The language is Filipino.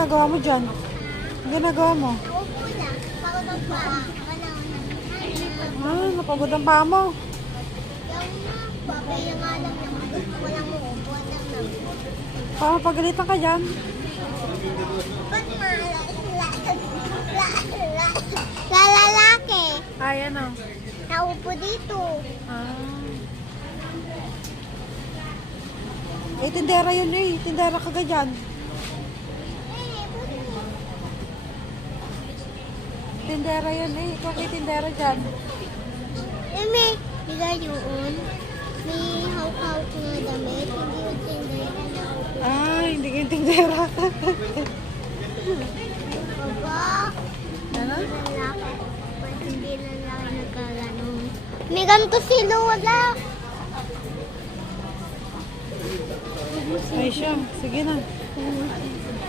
ginagawa mo dyan? Ang ginagawa mo? Naupo na. Pagod ang paa. Ah, napagod ang paa mo. Naman. Papagalitan ka dyan. Lalalaki. Ay, ano? Naupo dito. Ah. Eh, tindera yun eh. Tindera ka ka dyan. Eh, buti. Tindera yun eh. Ikaw kay tindera dyan. Eh, may bigay yun. May hawak-hawak na damit. Hindi yung tindera na. Ah, hindi kayo tindera. Baba. ano? Hindi lalaki nagkaganon? May ganito si Lola. Ay siya. Sige na.